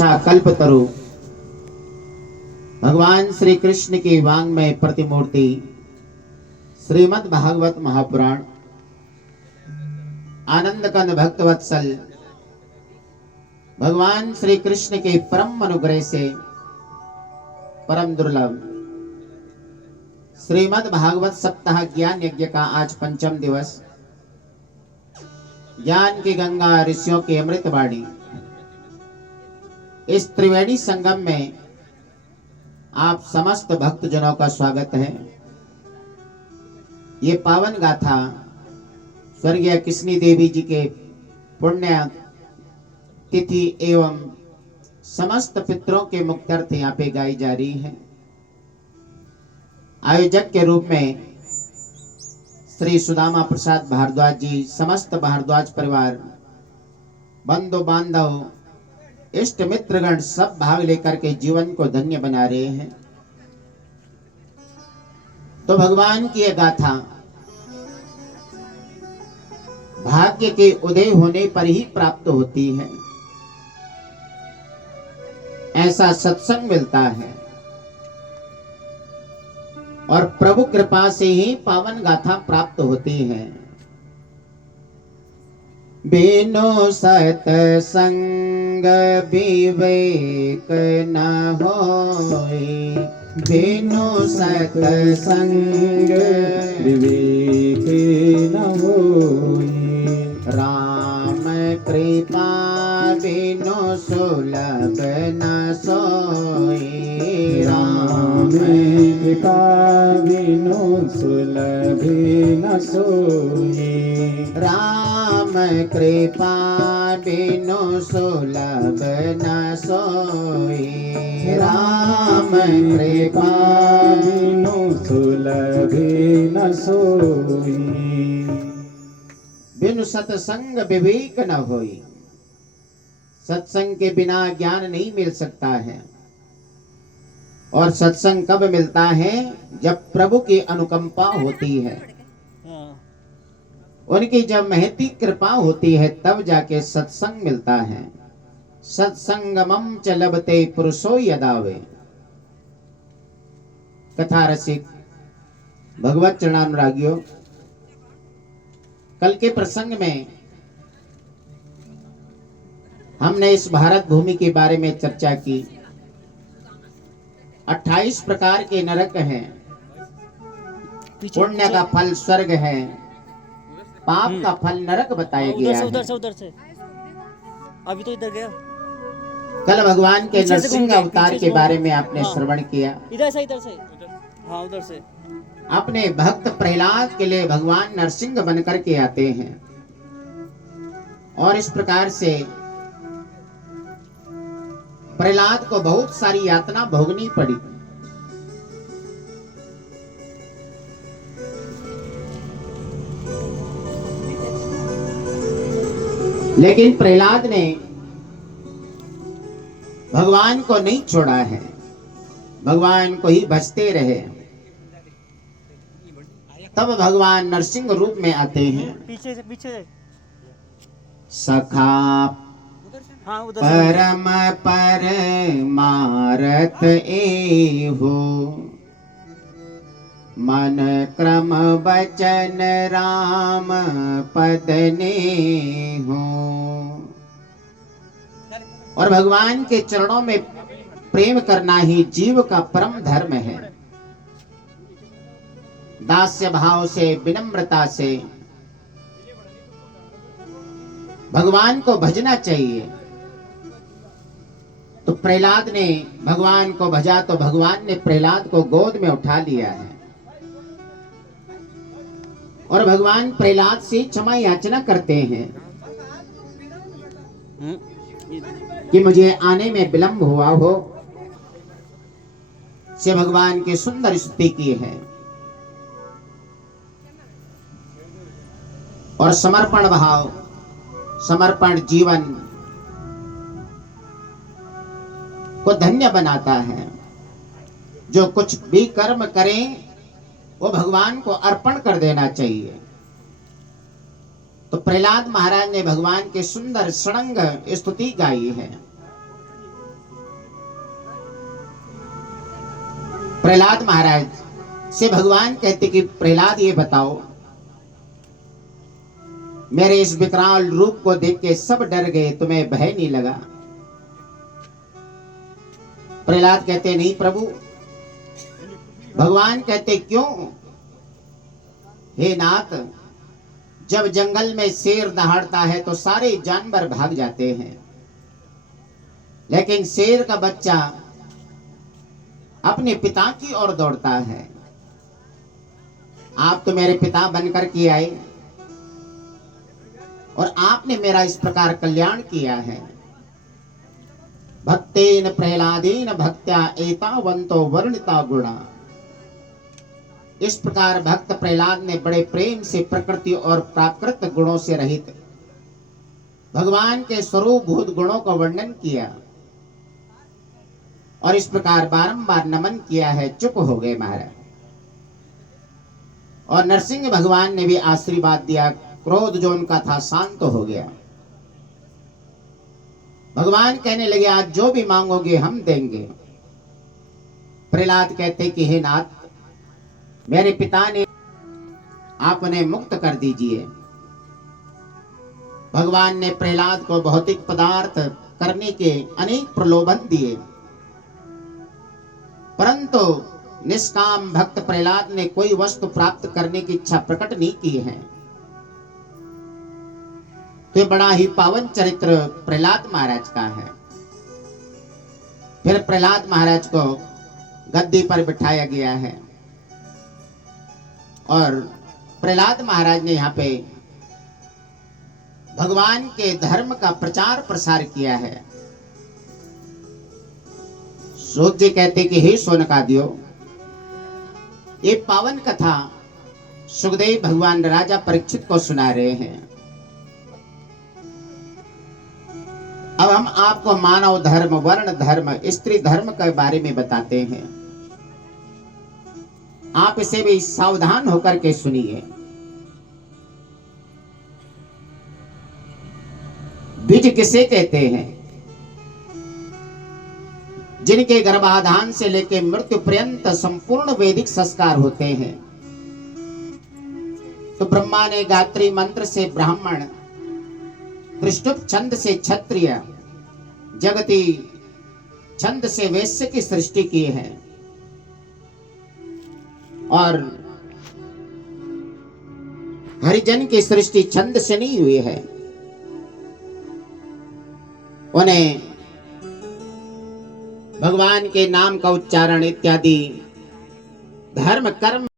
कल्पतरु भगवान श्री कृष्ण की वांग्मय प्रतिमूर्ति श्रीमद् भागवत महापुराण आनंद कंद भक्तवत्सल भगवान श्री कृष्ण के परम अनुग्रह से परम दुर्लभ श्रीमद् भागवत सप्ताह ज्ञान यज्ञ का आज पंचम दिवस। ज्ञान की गंगा ऋषियों की अमृतवाणी इस त्रिवेणी संगम में आप समस्त भक्तजनों का स्वागत है। ये पावन गाथा स्वर्गीय किशनी देवी जी के पुण्य तिथि एवं समस्त पितरों के मुक्त्यर्थ यहाँ पे गाई जा रही है। आयोजक के रूप में श्री सुदामा प्रसाद भारद्वाज जी, समस्त भारद्वाज परिवार, बंधु बांधव, इष्ट मित्रगण सब भाग लेकर के जीवन को धन्य बना रहे हैं। तो भगवान की यह गाथा भाग्य के उदय होने पर ही प्राप्त होती है। ऐसा सत्संग मिलता है और प्रभु कृपा से ही पावन गाथा प्राप्त होती है। बिनु सत्संग विवेक न होय, बिनु सत्संग विवेक न होय। राम कृपा बिनु सुलभ न सोय, राम कृपा बिनु सुलभ न सोय। राम कृपा बिनु सुलभ न सोय, राम कृपा बिनु सुलभ न सोय। बिनु सत्संग विवेक न होई। सत्संग के बिना ज्ञान नहीं मिल सकता है। और सत्संग कब मिलता है? जब प्रभु की अनुकंपा होती है, उनकी जब महती कृपा होती है, तब जाके सत्संग मिलता है। सत्संगमं च लभते पुरुषो यदावे। कथा रसिक भगवत चरणानुरागियों, कल के प्रसंग में हमने इस भारत भूमि के बारे में चर्चा की। 28 प्रकार के नरक हैं। पुण्य का फल स्वर्ग है, पाप का फल नरक बताया गया है। उधर से अभी तो इधर गया। कल भगवान के पीछे से नरसिंह घूम के, अवतार पीछे के से बारे घूम में के। आपने हाँ। श्रवण किया। इधर से हाँ उधर से। अपने भक्त प्रहलाद के लिए भगवान नरसिंह बनकर के आते हैं और इस प्रकार से प्रहलाद को बहुत सारी यातना भोगनी पड़ी। लेकिन प्रहलाद ने भगवान को नहीं छोड़ा है, भगवान को ही भजते रहे। तब भगवान नरसिंह रूप में आते हैं। पीछे से सखा हाँ उधर परम परमारथ एहो, मन क्रम वचन राम पद नेहो। और भगवान के चरणों में प्रेम करना ही जीव का परम धर्म है। दास्य भाव से, विनम्रता से भगवान को भजना चाहिए। तो प्रहलाद ने भगवान को भजा तो भगवान ने प्रहलाद को गोद में उठा लिया है और भगवान प्रहलाद से क्षमा याचना करते हैं कि मुझे आने में विलंब हुआ हो। से भगवान की सुंदर स्तुति की है और समर्पण भाव, समर्पण जीवन को धन्य बनाता है। जो कुछ भी कर्म करें वो भगवान को अर्पण कर देना चाहिए। तो प्रहलाद महाराज ने भगवान के सुंदर षडंग स्तुति गाई है। प्रहलाद महाराज से भगवान कहते कि प्रहलाद ये बताओ, मेरे इस विकराल रूप को देख के सब डर गए, तुम्हें भय नहीं लगा? प्रहलाद कहते नहीं प्रभु। भगवान कहते क्यों? हे नाथ, जब जंगल में शेर दहाड़ता है तो सारे जानवर भाग जाते हैं, लेकिन शेर का बच्चा अपने पिता की ओर दौड़ता है। आप तो मेरे पिता बनकर के आए और आपने मेरा इस प्रकार कल्याण किया है। भक्तेन प्रहलादेन भक्त्या एतावंतो वर्णिता गुणा। इस प्रकार भक्त प्रहलाद ने बड़े प्रेम से प्रकृति और प्राकृत गुणों से रहित भगवान के स्वरूप भूत गुणों का वर्णन किया और इस प्रकार बारंबार नमन किया है। चुप हो गए महाराज। और नरसिंह भगवान ने भी आशीर्वाद दिया, क्रोध जो उनका था शांत हो गया। भगवान कहने लगे आज जो भी मांगोगे हम देंगे। प्रहलाद कहते कि हे नाथ, मेरे पिता ने आप उन्हें मुक्त कर दीजिए। भगवान ने प्रहलाद को भौतिक पदार्थ करने के अनेक प्रलोभन दिए, परंतु निष्काम भक्त प्रहलाद ने कोई वस्तु प्राप्त करने की इच्छा प्रकट नहीं की है। तो बड़ा ही पावन चरित्र प्रहलाद महाराज का है। फिर प्रहलाद महाराज को गद्दी पर बिठाया गया है और प्रहलाद महाराज ने यहाँ पे भगवान के धर्म का प्रचार प्रसार किया है। सूत जी कहते कि हे सोनकादियो, ये पावन कथा सुखदेव भगवान राजा परीक्षित को सुना रहे हैं। अब हम आपको मानव धर्म, वर्ण धर्म, स्त्री धर्म के बारे में बताते हैं। आप इसे भी सावधान होकर के सुनिए। द्विज किसे कहते हैं? जिनके गर्भाधान से लेकर मृत्यु पर्यंत संपूर्ण वैदिक संस्कार होते हैं। तो ब्रह्मा ने गायत्री मंत्र से ब्राह्मण, त्रिष्टुप छंद से क्षत्रिय, जगती छंद से वैश्य की सृष्टि की है और हरिजन की सृष्टि छंद से नहीं हुई है। उन्हें भगवान के नाम का उच्चारण इत्यादि धर्म कर्म